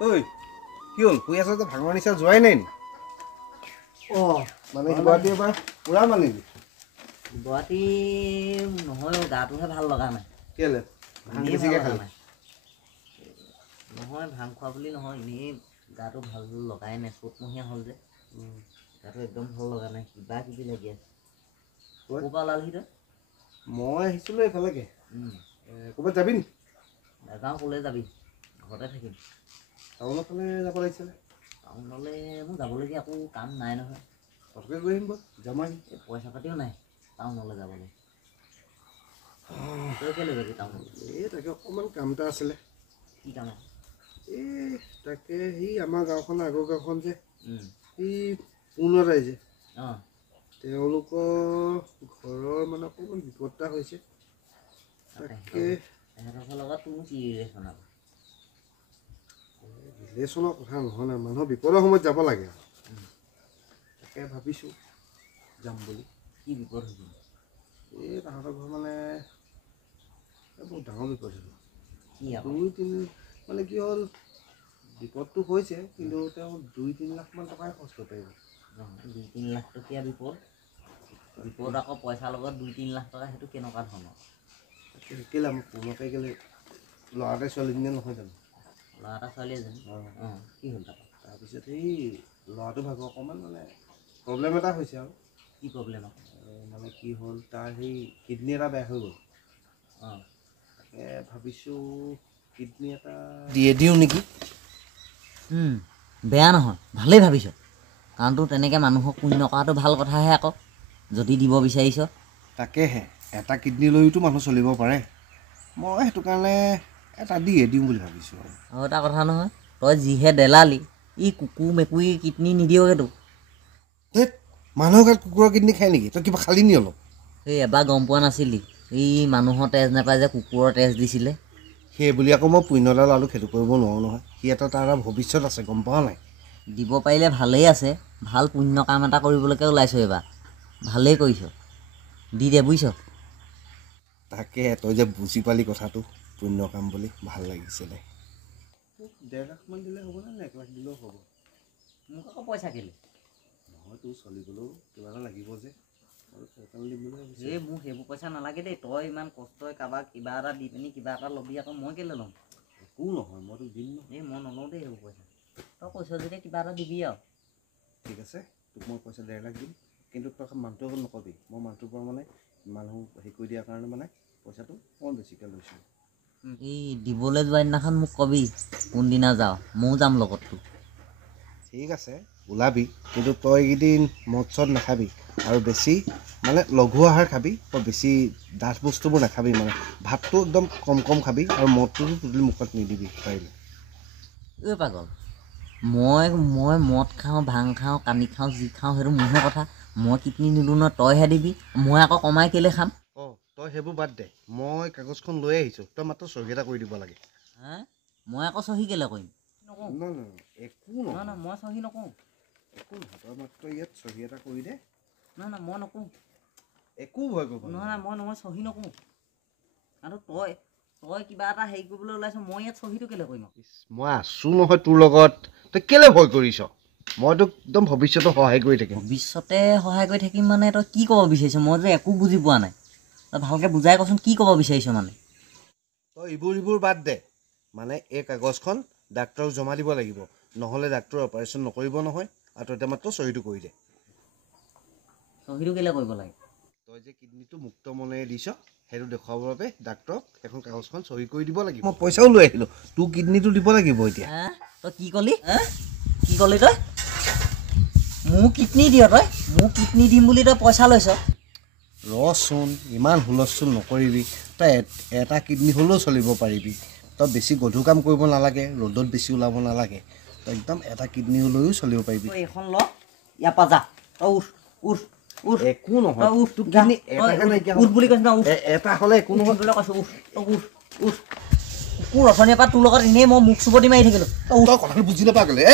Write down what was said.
ঐ কি হ'ল শুই আছ যে ভাঙৰ নিচা যোৱাই নাই নি মানে গুৱাহাটী এবাৰ পুৰা মানিলি গুৱাহাটী নহয় গাটোহে ভাল লগা নাই কেলে ভাং বেছিকে খালি নহয় ভাং খোৱা বুলি নহয় এনেই গাটো ভাল লগাই নাই চ'তমহীয়া হ'ল যে গাটো একদম ভাল লগা নাই কিবা কিবি লাগি আছে ক'ৰ পৰা ওলালহি তই মই আহিছিলোঁ এইফালেকে ক'ৰবাত যাবি নি নাযাওঁ ক'লৈ যাবি ঘৰতে থাকিম টাউনৰ ফালে যাব লাগিছিলে টাউনলৈ মোৰ যাবলগীয়া একো কাম নাই নহয় পটককৈ গৈ আহিম বাৰু যাম আহি এই পইচা পাতিও নাই টাউনলৈ যাবলৈ তই কেলৈ যাবি টাউনলৈ এই তাকে অকণমান কাম এটা আছিলে কি কাম এই তাকে সেই আমাৰ গাঁওখন আগৰ গাঁওখন যে এই পুনৰাই যে অঁ তেওঁলোকৰ ঘৰৰ মানে অকণমান বিপদ এটা হৈছে তাকে তেহেঁতৰ লগত তোৰ কি ৰিলেশ্যন আৰু ৰিলেশ্যনৰ কথা নহয় নাই মানুহৰ বিপদৰ সময়ত যাব লাগে আৰু তাকে ভাবিছোঁ যাম বুলি কি বিপদ হৈছে এই তাহাঁতৰ ঘৰ মানে বহুত ডাঙৰ বিপদ হ'ল কি আকৌ 2-3 মানে কি হ'ল বিপদটো হৈছে কিন্তু তেওঁ 2-3 লাখমান টকাই খৰচ কৰিব পাৰিব 2-3 লাখ টকীয়া বিপদ আকৌ পইচাৰ লগত 2-3 লাখ টকা সেইটো কেনেকুৱা ধৰণৰ তাকে কেলৈ মোক পুৰণাকৈ কেলৈ ল'ৰা এটা ছোৱালীজনীয়ে নহয় জানো ল'ৰা এটা ছোৱালী এজনী অঁ কি হ'ল তাৰপিছত সেই ল'ৰাটো ভাগৰ অকণমান মানে প্ৰব্লেম এটা হৈছে আৰু কি প্ৰব্লেম আকৌ মানে কি হ'ল তাৰ সেই কিডনী এটা বেয়া হৈ গ'ল অঁ তাকে ভাবিছোঁ কিডনী এটা দিয়ে দিওঁ নেকি বেয়া নহয় ভালেই ভাবিছ কাৰণ তোৰ তেনেকৈ মানুহক পুণ্য কৰাটো ভাল কথাহে আকৌ যদি দিব বিচাৰিছ তাকেহে এটা কিডনী লৈতো মানুহ চলিব পাৰে মই সেইটো কাৰণে এটা দিয়ে দিওঁ বুলি ভাবিছোঁ আৰু এটা কথা নহয় তই যিহে দেলালি ই কুকুৰ মেকুৰী কিডনী নিদিয়গৈ তোক ধেত মানুহৰ গাত কুকুৰৰ কিডনী খায় নেকি তই কিবা খালি নি অলপ এই এবাৰ গম পোৱা নাছিলি এই মানুহৰ তেজ নাপায় যে কুকুৰৰ তেজ দিছিলে সেই বুলি আকৌ মই পুণ্যডাল লালো সেইটো কৰিব নোৱাৰোঁ নহয় সি এটা তাৰ ভৱিষ্যত আছে গম পোৱা নাই দিব পাৰিলে ভালেই আছে ভাল পুণ্য কাম এটা কৰিবলৈকে ওলাইছ এইবাৰ ভালেই কৰিছ দি দে বুজিছ তাকে তই যে বুজি পালি কথাটো পুণ্য কাম বুলি ভাল লাগিছিলে 1.5 লাখমান দিলে হ'বনে 1 লাখ দিলেও হ'ব মোক আকৌ পইচা কেলে নহয় তোৰ চলিবলৈও কিবা এটা লাগিব যে আৰু সেইকাৰণে দিম বুলি ভাবিছোঁ এই মোক সেইবোৰ পইচা নালাগে দেই তই ইমান কষ্টই কাৰোবাক কিবা এটা দি পিনি কিবা এটা ল'বি আকৌ মই কেলৈ ল'ম একো নহয় মই তোক দিম এই মই নলওঁ দেই সেইবোৰ পইচা তই কৈছ যেতিয়া কিবা এটা দিবি আৰু ঠিক আছে তোক মই পইচা 1.5 লাখ দিম কিন্তু তই মানুহটোৰ আগত নকবি মই মানুহটোৰ পৰা মানে মানুহ হেৰি কৰি দিয়াৰ কাৰণে মানে পইচাটো অকণ বেছিকৈ লৈছোঁ এই দিবলৈ যোৱা দিনাখন মোক কবি কোনদিনা যাওঁ ময়ো যাম লগত তোক ঠিক আছে ওলাবি কিন্তু তই এইকেইদিন মদ চদ নাখাবি আৰু বেছি মানে লঘু আহাৰ খাবি তই বেছি ডাঠ বস্তুবোৰ নাখাবি মানে ভাতটো একদম কম খাবি আৰু মদটোতো টোটেলি মুখত নিদিবি পাৰিলে এই পাগল মই মদ খাওঁ ভাং খাওঁ কানি খাওঁ যি খাওঁ সেইটো মোৰহে কথা মই কিডনী নিদিওঁ ন তইহে দিবি মই আকৌ কমাই কেলৈ খাম অঁ তই সেইবোৰ বাদ দে মই কাগজখন লৈ আহিছোঁ তই মাত্ৰ চহী এটা কৰি দিব লাগে হা মই আকৌ চহী কেলৈ কৰিম নকওঁ নহয় একো নহয় নহয় মই চহী নকৰোঁ একো নহয় তই মাত্ৰ ইয়াত চহী এটা কৰি দে নহয় মই নকৰোঁ একো ভয় কৰিব নহয় মই চহী নকৰোঁ আৰু তই কিবা এটা হেৰি কৰিবলৈ ওলাইছ মই ইয়াত চহীটো কেলৈ কৰিম মই আছোঁ নহয় তোৰ লগত তই কেলৈ ভয় কৰিছ মই তোক একদম ভৱিষ্যতে সহায় কৰি থাকিম ভৱিষ্যতে সহায় কৰি থাকিম মানে তই কি ক'ব বিচাৰিছ মই যে একো বুজি পোৱা নাই তই ভালকৈ বুজাই কচোন কি ক'ব বিচাৰিছ মানে তই এইবোৰ বাদ দে মানে এই কাগজখন ডাক্তৰক জমা দিব লাগিব নহ'লে ডাক্তৰে অপাৰেশ্যন নকৰিব নহয় আৰু তই এতিয়া মাত্ৰ চহীটো কৰি দে চহীটো কেলৈ কৰিব লাগে তই যে কিডনীটো মুক্ত মনেৰে দিছ সেইটো দেখুৱাবৰ বাবে ডাক্তৰক এখন কাগজখন চহী কৰি দিব লাগিব মই পইচাও লৈ আহিলোঁ তোৰ কিডনীটো দিব লাগিব এতিয়া তই কি ক'লি তই মোক কিডনী দিয় তই মোক কিডনী দিম বুলি তই পইচা লৈছ ৰচোন ইমান হুলস্থুল নকৰিবি তই এটা কিডনী হ'লেও চলিব পাৰিবি তই বেছি গধুৰ কাম কৰিব নালাগে ৰ'দত বেছি ওলাব নালাগে তই একদম এটা কিডনী লৈও চলিব পাৰিবি তই এইখন ল ইয়াৰ পৰা যা তই উঠ একো নহয় তোৰ কিডনী এটাহে নাইকিয়া উঠ বুলি কৈছ ন এটা হ'লে একো নহয় বুলি কৈছোঁ উঠ কুকুৰ অথনিৰ পৰা তোৰ লগত এনেই মই মুখ চুপতি মাৰি থাকিলোঁ তই কথাটো বুজি নাপাওঁ কেলে